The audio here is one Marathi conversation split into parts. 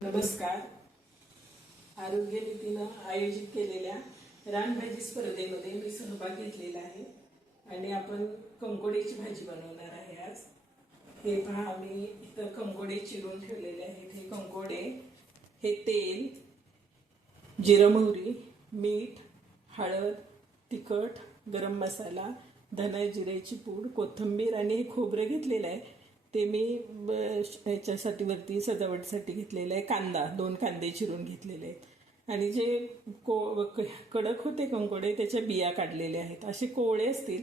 नमस्कार. आरोग्य नीतीनं आयोजित केलेल्या रानभाजी स्पर्धेमध्ये मी सहभाग घेतलेला आहे आणि आपण कंकोडीची भाजी बनवणार आहे आज. हे पहा मी इथं कंकोडे चिरून ठेवलेले आहेत. हे कंकोडे हे तेल जिरं मोहरी मीठ हळद तिखट गरम मसाला धना जिऱ्याची पूड कोथिंबीर आणि हे खोबरं घेतलेलं आहे. ते मी ब- ह्याच्यासाठी वरती सजावटीसाठी घेतलेलं आहे कांदा दोन कांदे चिरून घेतलेले आहेत. आणि जे को कडक होते कंकोडे त्याच्या बिया काढलेल्या आहेत. असे कोवळे असतील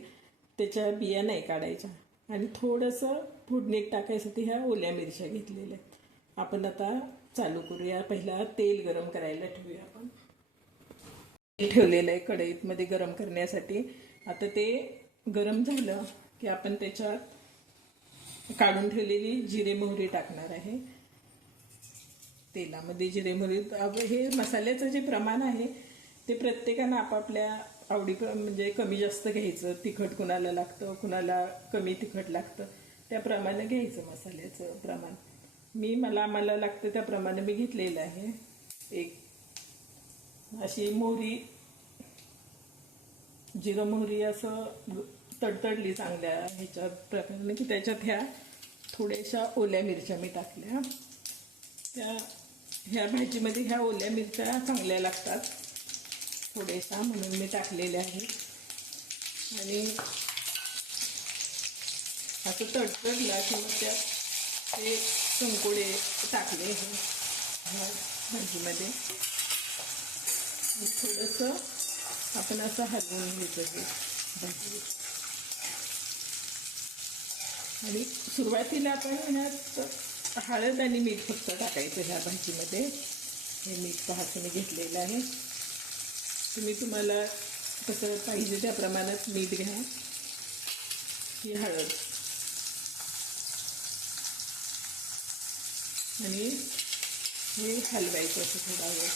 त्याच्या बिया नाही काढायच्या. आणि थोडंसं फुडणीत टाकायसाठी ह्या ओल्या मिरच्या घेतलेल्या आहेत. आपण आता चालू करूया. पहिला तेल गरम करायला ठेवूया आपण. तेल ठेवलेलं आहे कढईतमध्ये गरम करण्यासाठी. आता ते गरम झालं की आपण त्याच्यात काढून ठेवलेली जिरे मोहरी टाकणार आहे. तेलामध्ये जिरे मोहरी. हे मसाल्याचं जे प्रमाण आहे ते प्रत्येकानं आपापल्या आवडी म्हणजे कमी जास्त घ्यायचं. तिखट कुणाला लागतं कुणाला कमी तिखट लागतं त्याप्रमाणे घ्यायचं मसाल्याचं प्रमाण. मी मला मला लागतं त्याप्रमाणे मी घेतलेलं आहे. एक अशी मोहरी जिरं मोहरी असं तडतडली चांगल्या ह्याच्यात प्रकारे की त्याच्यात ह्या थोड्याशा ओल्या मिरच्या मी टाकल्या. त्या ह्या भाजीमध्ये ह्या ओल्या मिरच्या चांगल्या लागतात. थोड्याशा म्हणून मी टाकलेल्या आहेत. आणि असं तडतडला की मग त्यात ते संकोडे टाकले हे ह्या भाजीमध्ये. थोडंसं आपण असं हलवून घेतो हे भाजी आणि सुरुवातीला आपण ह्यात हळद आणि मीठ फक्त टाकायचं ह्या भाजीमध्ये. हे मीठ पहा मी घेतलेलं आहे. तुम्ही तुम्हाला कसं पाहिजे त्या प्रमाणात मीठ घ्या. ही हळद. आणि हे हलवायचं असं थोडा. वेळ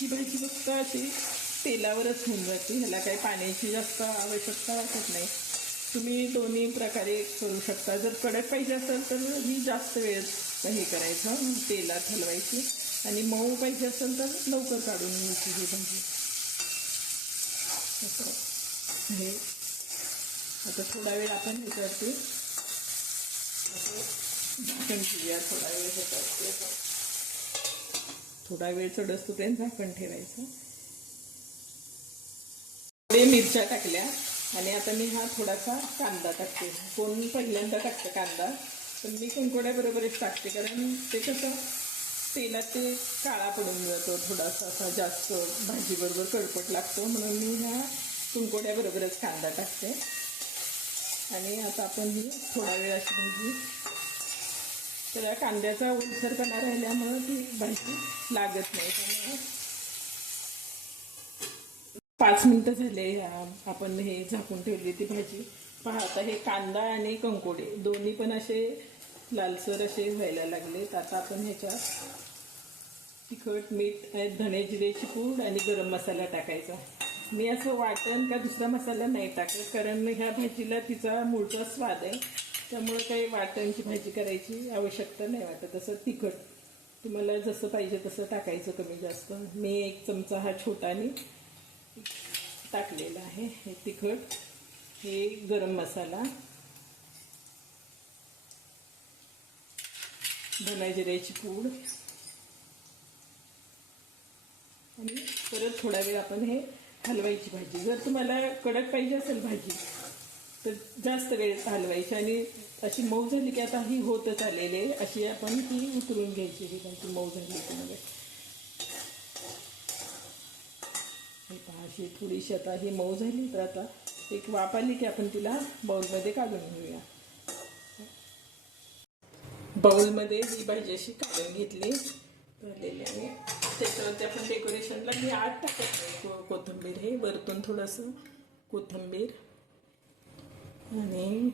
ही भाजी फक्त अशी तेलावरच होऊन जाते. ह्याला काही पाण्याची जास्त आवश्यकता वाटत नाही. तुम्ही दोन्ही प्रकारे करू शकता. जर कडक पाहिजे असेल तर ही जास्त वेळ हे करायचं तेलात हलवायची. आणि मऊ पाहिजे असेल तर लवकर काढून घ्यायची ही भाजी. असं. हे. आता थोडा वेळ आपण हे करते. असं. थोडा वेळ हे करते. असं. थोडा वेळ चढसतोपर्यंत झाकण ठेवायचं. थोडे मिरच्या टाकल्या आणि आता मी हा थोडासा कांदा टाकते. कोण पहिल्यांदा टाकतं कांदा पण मी कुंकोड्याबरोबरच टाकते कारण ते कसं तेलात ते काळा पडून जातो थोडासा असा जास्त भाजीबरोबर कडपट लागतो म्हणून मी ह्या कुंकोड्याबरोबरच कांदा टाकते. आणि आता आपण ही थोडा वेळ अशी भाजी तर कांद्याचा ओलसरपणा राहिल्यामुळं ती भाजी लागत नाही. त्यामुळं पाच मिनटं झाले ह्या आपण हे झाकून ठेवली ती भाजी. पहा आता हे कांदा आणि कंकोडे दोन्ही पण असे लालसर असे व्हायला लागलेत आता आपण ह्याच्यात तिखट मीठ धणे जिरेची पूड आणि गरम मसाला टाकायचा. मी असं वाटण का दुसरा मसाला नाही टाकत कारण ह्या भाजीला तिचा मूळचा स्वाद आहे. त्यामुळे काही वाटणची भाजी करायची आवश्यकता नाही वाटत. असं तिखट. तुम्हाला जसं पाहिजे तसं टाकायचं कमी जास्त. मी एक चमचा हा छोटाने टाकलेला आहे. हे तिखट. हे गरम मसाला. धना जिऱ्याची पूड. आणि परत थोडा वेळ आपण हे हलवायची भाजी. जर तुम्हाला कडक पाहिजे असेल भाजी तर जास्त वेळ हलवायची आणि अशी मऊ झाली की आता ही होतच आलेली आहे. अशी आपण ती उतरून घ्यायची ही भाजी मऊ झाली की मग. हे पहा अशी थोडीशी आता ही मऊ झाली. तर आता एक वाफ आली की आपण तिला बाऊलमध्ये काढून घेऊया. बाऊलमध्ये ही भाजी अशी काढून घेतली. झालेली आहे. त्याच्यावरती आपण डेकोरेशनला मी आत टाकत नाही कोथिंबीर हे वरतून थोडंसं कोथिंबीर. आणि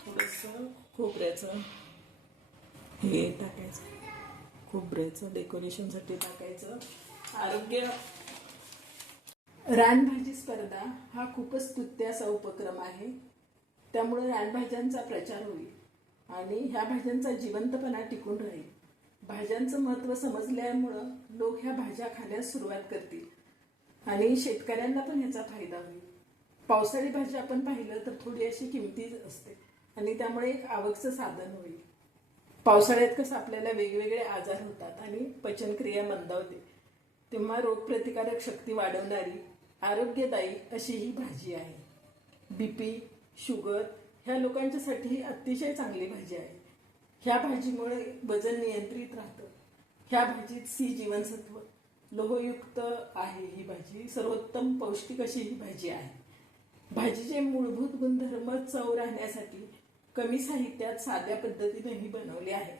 थोडंसं खोबऱ्याचं हे टाकायचं. खोबऱ्याचं डेकोरेशनसाठी टाकायचं. आरोग्य. रानभाजी स्पर्धा हा खूपच स्तुत्य असा उपक्रम आहे. त्यामुळे रानभाज्यांचा प्रचार होईल आणि ह्या भाज्यांचा जिवंतपणा टिकून राहील. भाज्यांचं महत्त्व समजल्यामुळं लोक ह्या भाज्या खाण्यास सुरुवात करतील आणि शेतकऱ्यांना पण ह्याचा फायदा होईल. पावसाळी भाजी आपण पाहिलं तर थोडी अशी किमती असते. आणि त्यामुळे एक आवकचं साधन होईल. पावसाळ्यात कसं आपल्याला वेगवेगळे आजार होतात आणि पचनक्रिया मंदावते. तेव्हा रोगप्रतिकारक शक्ती वाढवणारी आरोग्यदायी अशी ही भाजी आहे. बीपी शुगर ह्या लोकांच्यासाठी ही अतिशय चांगली भाजी आहे. ह्या भाजीमुळे वजन नियंत्रित राहतं. ह्या भाजीत सी जीवनसत्व लोहयुक्त आहे ही भाजी. सर्वोत्तम पौष्टिक अशी ही भाजी आहे. भाजीचे मूलभूत गुणधर्म चव राहण्यासाठी कमी साहित्यात साध्या पद्धतीने ही आहे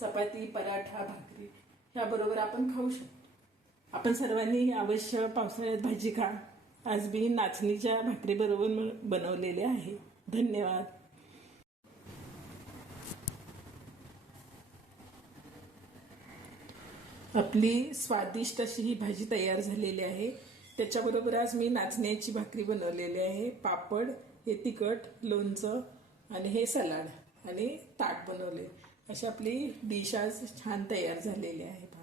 चपाती पराठा भाकरी ह्याबरोबर आपण खाऊ शकतो. आपण सर्वांनी अवश्य पावसाळ्यात भाजी खा. आज मी नाचणीच्या भाकरीबरोबर बनवलेले आहे. धन्यवाद. आपली स्वादिष्ट अशी ही भाजी तयार झालेली आहे. त्याच्याबरोबर आज मी नाचण्याची भाकरी बनवलेली आहे. पापड हे तिखट लोणचं आणि हे सलाड आणि ताट बनवले. अशी आपली डिश आज छान तयार झालेली आहे.